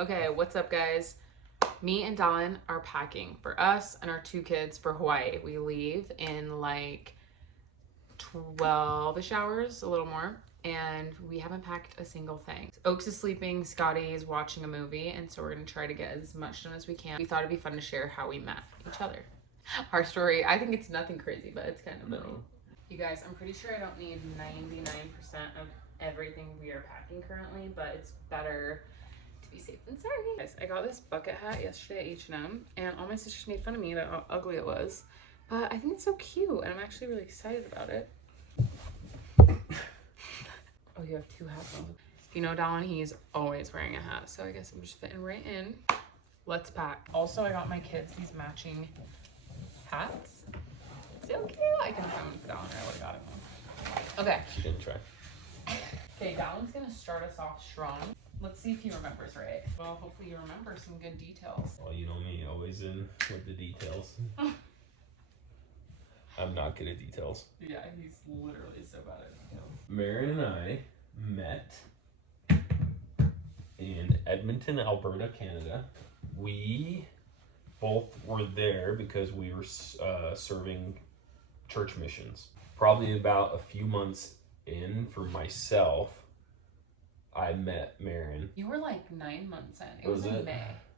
Okay, what's up, guys? Me and Dawn are packing for us and our 2 kids for Hawaii. We leave in like 12-ish hours, a little more, and we haven't packed a single thing. Oaks is sleeping, Scotty is watching a movie, and so we're gonna try to get as much done as we can. We thought it'd be fun to share how we met each other. Our story, I think it's nothing crazy, but it's kind of funny. You guys, I'm pretty sure I don't need 99% of everything we are packing currently, but it's better to be safe than sorry. Guys, I got this bucket hat yesterday at H&M, and all my sisters made fun of me at how ugly it was. But I think it's so cute, and I'm actually really excited about it. Oh, you have 2 hats on. If you know Dallin, he's always wearing a hat, so I guess I'm just fitting right in. Let's pack. Also, I got my kids these matching hats. So cute. I can try one for Dallin. I would've got him one. Okay. She didn't try. Okay, Dallin's gonna start us off strong. Let's see if he remembers right. Well, hopefully you remember some good details. Well, you know me, always in with the details. I'm not good at details. Yeah, he's literally so bad at details. Marion and I met in Edmonton, Alberta, Canada. We both were there because we were serving church missions. Probably about a few months in for myself, I met Marion. You were like 9 months in. It was in May.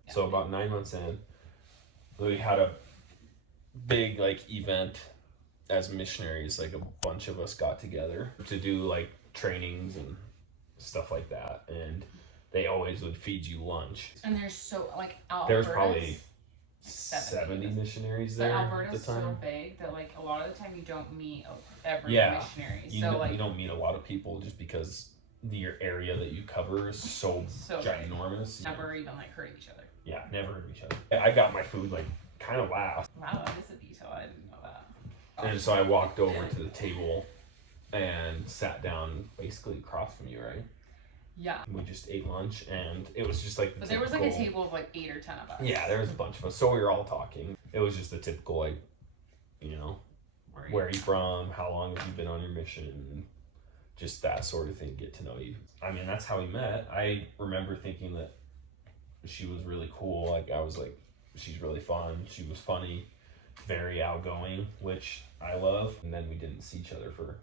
Yeah. So about 9 months in, we had a big like event as missionaries. Like a bunch of us got together to do like trainings and stuff like that, and they always would feed you lunch. And there's so like there's probably 70 missionaries there but Alberta's at the time. So big that like a lot of the time you don't meet every missionary. You don't meet a lot of people just because your area that you cover is so ginormous. Never even like hurting each other. Yeah, never hurting each other. I got my food like kind of last. Wow, that is a detail. I didn't know that. Oh. And so I walked over to the table and sat down basically across from you, right? Yeah. We just ate lunch, and it was just like But there was like a table of like 8 or 10 of us. Yeah, there was a bunch of us. So we were all talking. It was just the typical, like, you know, where are you from? How long have you been on your mission? Just that sort of thing, get to know you. I mean, that's how we met. I remember thinking that she was really cool. Like, I was like, she's really fun. She was funny, very outgoing, which I love. And then we didn't see each other for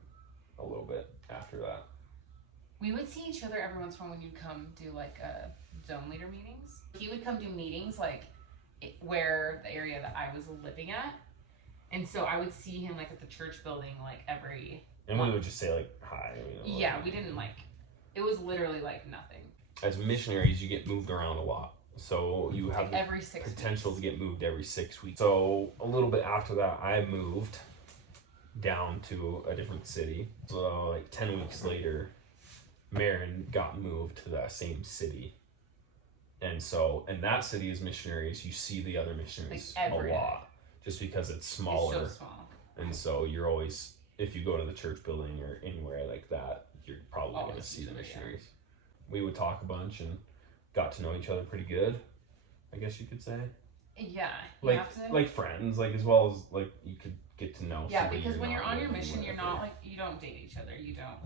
a little bit after that. We would see each other every once in a while when you'd come do like zone leader meetings. He would come do meetings like where the area that I was living at. And so I would see him like at the church building like every... And we would just say like, hi. You know, yeah, we didn't like... It was literally like nothing. As missionaries, you get moved around a lot. So you have like every 6 potential weeks. to get moved every 6 weeks. So a little bit after that, I moved down to a different city. So like 10 weeks later, Marion got moved to that same city. And so in that city as missionaries, you see the other missionaries like a lot. Just because it's smaller. It's so small. And so you're always, if you go to the church building or anywhere like that, you're probably going to see the missionaries. Yeah. We would talk a bunch and got to know each other pretty good, I guess you could say. Yeah. Like friends, like as well as like you could get to know. Yeah, because when you're on your mission, you're not like, you don't date each other. You don't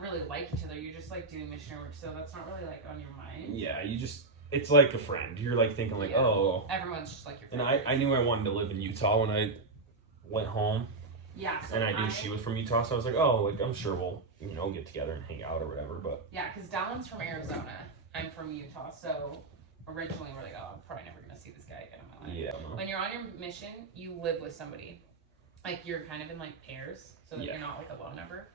really like each other. You're just like doing missionary work, so that's not really like on your mind. Yeah, it's like a friend. You're like thinking like, oh. Everyone's just like your friend. And I knew I wanted to live in Utah when I went home. Yeah. So and I knew she was from Utah, so I was like, oh, like I'm sure we'll, you know, get together and hang out or whatever. But yeah, because Dallin's from Arizona. I'm from Utah, so originally we're like, oh, I'm probably never gonna see this guy again in my life. Yeah. When you're on your mission, you live with somebody. Like you're kind of in like pairs, so that you're not like a lone member.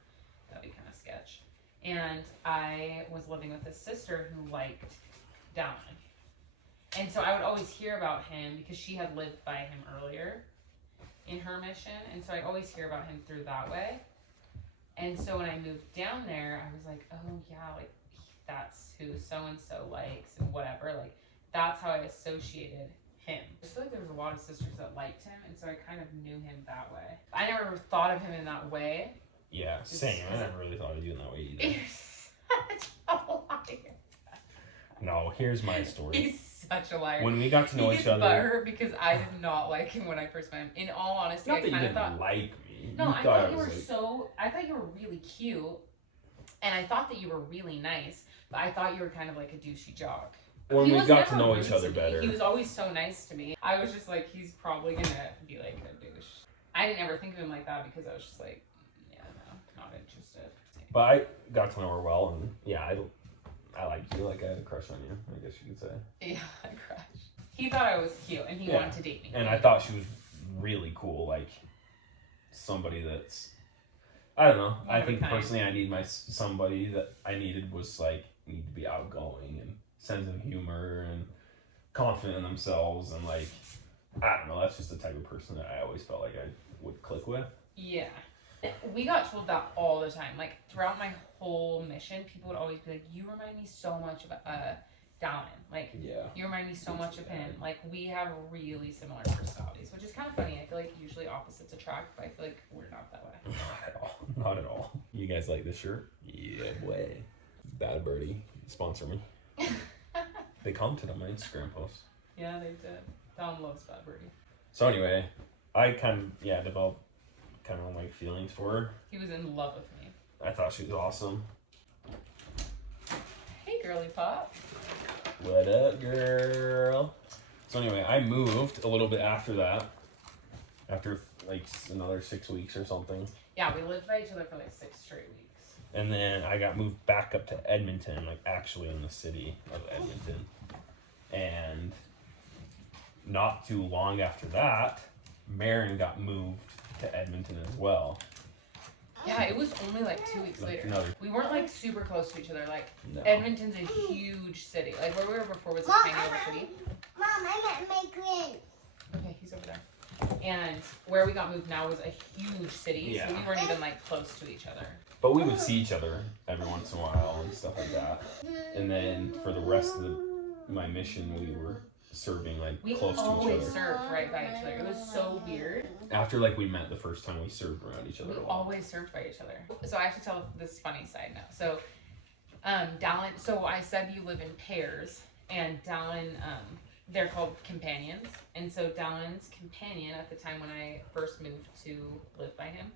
That'd be kind of sketch. And I was living with a sister who liked Dallin. And so I would always hear about him because she had lived by him earlier in her mission. And so I'd always hear about him through that way. And so when I moved down there, I was like, oh yeah, like that's who so-and-so likes and whatever. Like that's how I associated him. I feel like there was a lot of sisters that liked him. And so I kind of knew him that way. I never thought of him in that way. Yeah, same. I never really thought of you in that way either. You're such a liar. No, here's my story. He's such a liar. When we got to know each other, butthurt because I did not like him when I first met him. In all honesty, not that I kind you of didn't thought like me. No, I thought you were I thought you were really cute, and I thought that you were really nice. But I thought you were kind of like a douchey jock. when He we was got to never know rude each other me. better. He was always so nice to me. I was just like, he's probably gonna be like a douche. I didn't ever think of him like that because I was just like, yeah, no, not interested. But I got to know her well, and yeah, I liked you. Like I had a crush on you, I guess you could say. Yeah, I crushed. He thought I was cute, and he wanted to date me. And I thought she was really cool, like somebody that's, I don't know. I think personally, I need somebody that I needed was like need to be outgoing and sense of humor and confident in themselves, and like I don't know. That's just the type of person that I always felt like I would click with. Yeah. We got told that all the time. Like throughout my whole mission, people would always be like, "You remind me so much of Dallin. Like, you remind me so much of him. Like, we have really similar personalities, which is kind of funny. I feel like usually opposites attract, but I feel like we're not that way. Not at all. Not at all. You guys like this shirt? Yeah, boy. Bad Birdie, sponsor me. They commented on my Instagram post. Yeah, they did. Dallin loves Bad Birdie. So anyway, I kind of, developed kind of like feelings for her. He was in love with me. I thought she was awesome. Hey, girly pop. What up, girl? So anyway, I moved a little bit after that. After like another 6 weeks or something. Yeah, we lived by each other for like 6 straight weeks. And then I got moved back up to Edmonton, like actually in the city of Edmonton. And not too long after that, Marin got moved to Edmonton as well. Yeah, it was only like 2 weeks later. We weren't like super close to each other. Like Edmonton's a huge city. Like where we were before was a tiny little city. Mom, I met my grand. Okay, he's over there. And where we got moved now was a huge city, so we weren't even like close to each other. But we would see each other every once in a while and stuff like that. And then for the rest of my mission, we were serving like close to each other. We always served right by each other. It was so weird. After like we met the first time, we served around each other. We always served by each other. So I have to tell this funny side note. So Dallin, so I said you live in pairs, and Dallin, they're called companions. And so Dallin's companion at the time when I first moved to live by him,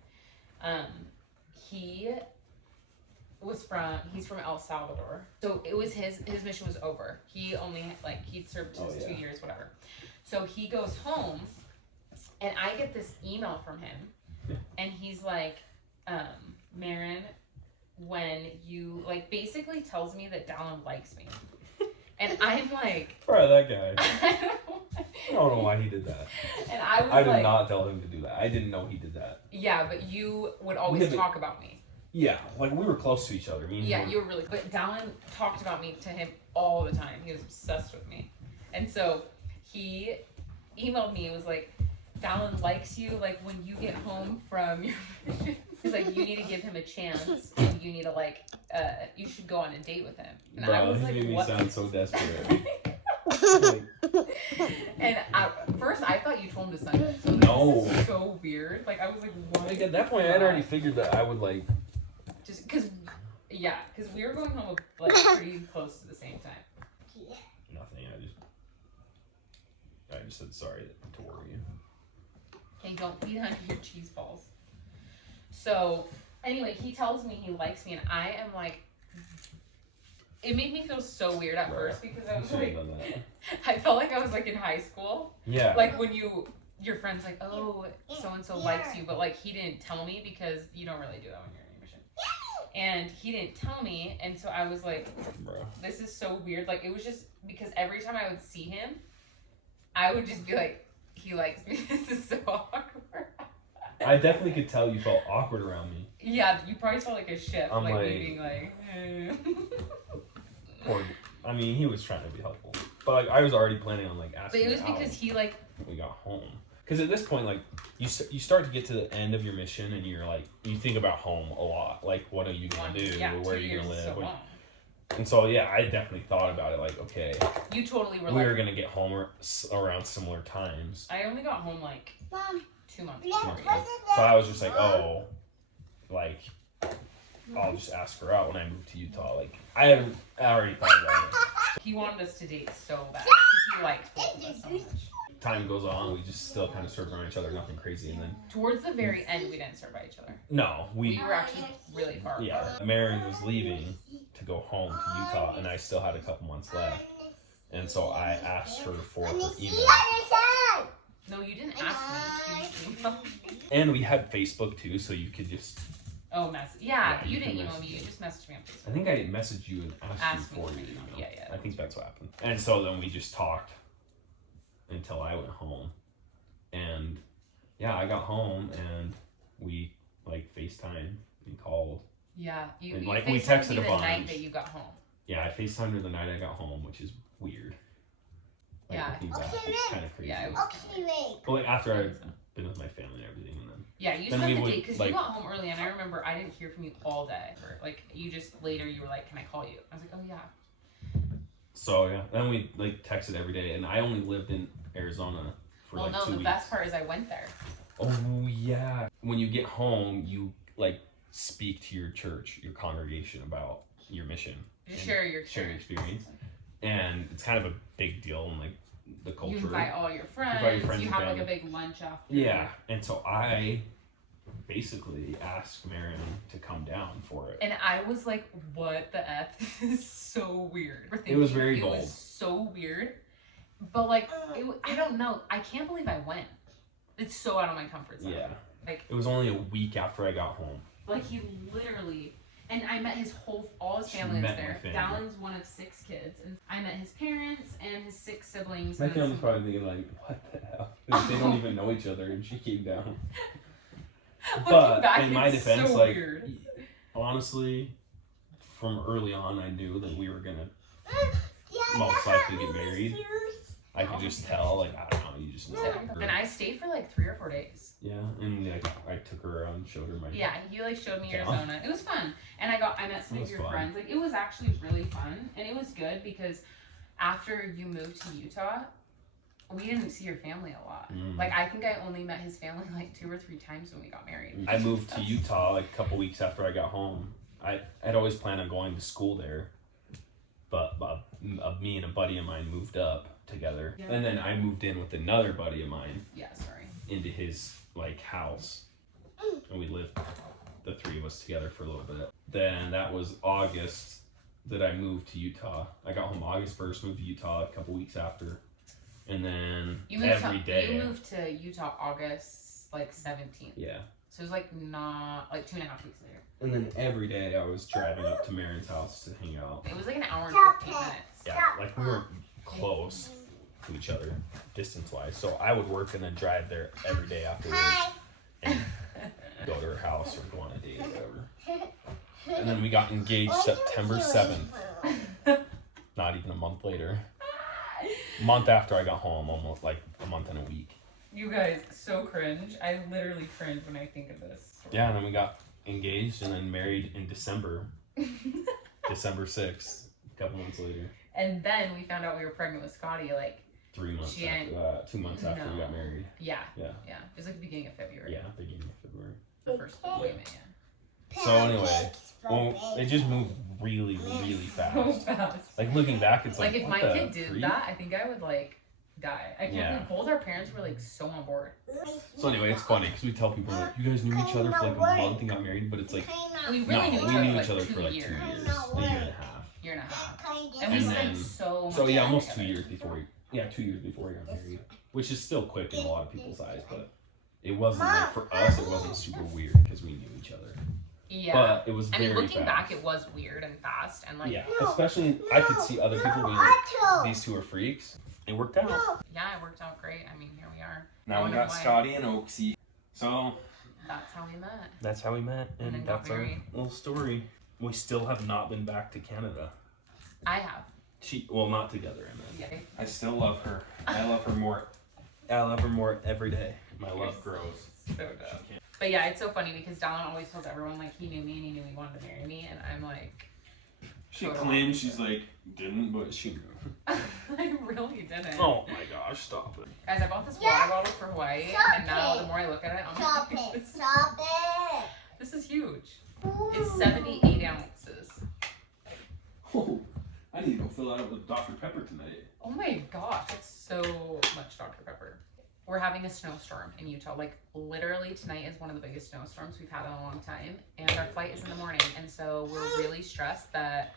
he's from El Salvador. So it was his mission was over. He only he'd served his 2 years, whatever. So he goes home, and I get this email from him, and he's like, Marin, when you basically tells me that Dallin likes me. And I'm like, bro, that guy. I don't know why he did that. And I did not tell him to do that. I didn't know he did that. Yeah, but you would always talk about me. Yeah, like we were close to each other. You were really. But Dallin talked about me to him all the time. He was obsessed with me, and so he emailed me. It was like, Dallin likes you. Like when you get home from your mission, he's like, you need to give him a chance, and you need to you should go on a date with him. And bro, I was he like, made me sound so desperate. And at first, I thought you told him to send it. So no. This is so weird. Like I was like, what? Like at that point, I had already figured that I would just because we were going home pretty close to the same time. Nothing. I just said sorry to worry you. Okay, don't feed on your cheese balls. So anyway, he tells me he likes me, and I am like, it made me feel so weird at first because I was like, I felt like I was like in high school. Yeah. Like when your friend's like, oh, so and so likes you, but like he didn't tell me because you don't really do that when you're in your mission. And he didn't tell me, and so I was like, bro, this is so weird. Like it was just because every time I would see him, I would just be like, he likes me. This is so awkward. I definitely could tell you felt awkward around me. Yeah, you probably felt like a shit. I'm like me being like, eh. Or, I mean, he was trying to be helpful, but I was already planning on asking. But it was because we got home. Because at this point, you start to get to the end of your mission, and you're you think about home a lot. Like, what are you gonna do? Where are you gonna live? And so I definitely thought about it. Okay, you totally were. We were gonna get home around similar times. I only got home 2 months. So I was just I'll just ask her out when I move to Utah. I already thought about it. He wanted us to date so bad. He liked both of us so much. Time goes on, we just still kind of serve around each other, nothing crazy, and then towards the very end, we didn't serve by each other. No, we were actually really far apart. Marin was leaving to go home to Utah, and I still had a couple months left, And so I asked her for her email. No, you didn't ask me. You just emailed me. And we had Facebook too, so you could just... Oh, yeah, Yeah, you you didn't can email message me. You me. just messaged me on Facebook. I think I messaged you and asked Asked you for me your for email. email. Yeah. I think that's what happened. And so then we just talked until I went home. And yeah, I got home and we like FaceTime and called. Yeah, you And, like, we FaceTimed texted me a the bunch. night that you got home. Yeah, I FaceTimed her the night I got home, which is weird. Like, Yeah. looking back, Okay, it's kind of crazy. Yeah, it was But like after I'd been with my family and everything, and then Yeah, you Then spent we the would, day because like- you got home early, and I remember I didn't hear from you all day. Or, like you just later you were like, "Can I call you?" I was like, "Oh yeah." so yeah, then we like texted every day, and I only lived in Arizona for Well, like no, 2 the weeks. best part is I went there. Oh yeah, when you get home, you like speak to your church, your congregation about your mission, Just and share your share your experience, and it's kind of a big deal in like the culture. You invite all your friends. Invite your friends You and have like a family. big lunch after. Yeah, and so I basically asked Marion to come down for it. And I was like, "What the f? This is so weird." It was very It bold. was so weird, but like, I don't know. I can't believe I went. It's so out of my comfort zone. Yeah, Like- it was only a week after I got home. Like he literally, and I met all his She family was met there. my family. Dallin's one of 6 kids, and I met his parents and his 6 siblings. My and then family's some- probably thinking like, what the hell? Like, they don't even know each other, and she came down. Looking But back, in my it's defense, so like, weird. honestly, from early on, I knew that we were gonna most likely get married. I could just tell, like, I don't know, you just know. And I stayed for like 3 or 4 days. Yeah, and like, I took her around and showed her my. Yeah, he like showed me Yeah. Arizona. It was fun, and I met some It of was your fun. friends. Like it was actually really fun, and it was good because after you moved to Utah, we didn't see your family a lot. Mm. Like I think I only met his family like 2 or 3 times when we got married. I moved to Utah like a couple weeks after I got home. I'd always planned on going to school there, but me and a buddy of mine moved up together, Yeah. and then I moved in with another buddy of mine Yeah, sorry. into his like house, and we lived, the 3 of us together for a little bit. Then that was August that I moved to Utah. I got home August 1st, moved to Utah a couple weeks after, and then You moved every day. You moved to Utah August like 17th. Yeah. So it was like not like 2.5 weeks later. And then every day I was driving up to Marion's house to hang out. It was like an hour and Stop 15 it. minutes. Yeah, like we weren't close to each other distance wise. So I would work and then drive there every day after work Hi. and go to her house or go on a date or whatever. And then we got engaged September 7th, not even a month later. Month after I got home, almost like a month and a week. You guys, so cringe. I literally cringe when I think of this. Yeah, and then we got engaged and then married in December, December 6th, a couple months later. And then we found out we were pregnant with Scotty, like, 3 months She after ain't- that, 2 months after we No. got married. yeah. Yeah. Yeah. It was like the beginning of February. Yeah, beginning of February. The first appointment, yeah. So anyway, well, it just moved really, really So fast. fast. Like looking back, it's like, Like, if what my the kid did freak? that, I think I would, like, die. I can't Yeah. believe both our parents were, like, so on board. So anyway, it's funny because we tell people like, you guys knew each other for like a month and got married, but it's like, We no, really we knew knew each each other other for for like 2 years. years, a year and a half. Year and a half. And we And spent then- so much So yeah, time almost 2 together. years before we, 2 years before we got married, which is still quick in a lot of people's eyes, but it wasn't like for us, it wasn't super weird because we knew each other. Yeah. But it was I very mean, looking fast. back, it was weird and fast, and like, Yeah, especially I could see other people being like, these 2 are freaks. It worked out. yeah, it worked out great. I mean, here we are. Now we wonder got why. Scotty and Oaksy. So That's how we met. that's how we met, And then and got that's our married. little story. We still have not been back to Canada. I have. Well, not together, I meant. Yeah. I still love her. I love her more. I love her more every day. My love grows. So dumb. But yeah, it's so funny because Dallin always tells everyone like he knew me and he knew he wanted to marry me, and I'm like, She Totally. claims she's like, didn't, but she knew. I really didn't. Oh my gosh, stop it. Guys, I bought this Yeah. water bottle for Hawaii, Stop and now it. the more I look at it, I'm Stop like, it. Stop it. this is huge. It's 78 ounces. Oh, I need to go fill that up with Dr. Pepper tonight. Oh my gosh, it's so much Dr. Pepper. We're having a snowstorm in Utah. Like, literally, tonight is one of the biggest snowstorms we've had in a long time. And our flight is in the morning. And so we're really stressed that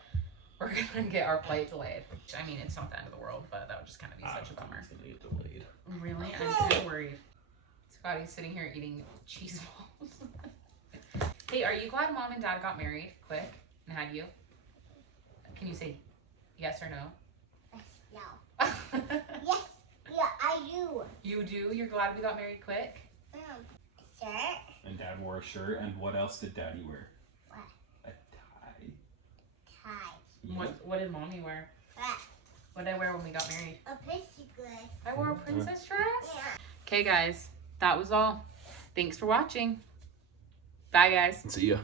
we're gonna get our flight delayed. I mean, it's not the end of the world, but that would just kind of be such a bummer. It's gonna get delayed. Really? I'm kind of worried. Scotty's sitting here eating cheese balls. Hey, are you glad mom and dad got married quick and had you? Can you say yes or no? No. Yes. Yeah, I do. You do? You're glad we got married quick? Shirt. And Dad wore a shirt, and what else did Daddy wear? What? A tie. Tie. What did mommy wear? What? What did I wear when we got married? A picture dress. I wore a princess dress? Yeah. Okay, guys. That was all. Thanks for watching. Bye, guys. See ya.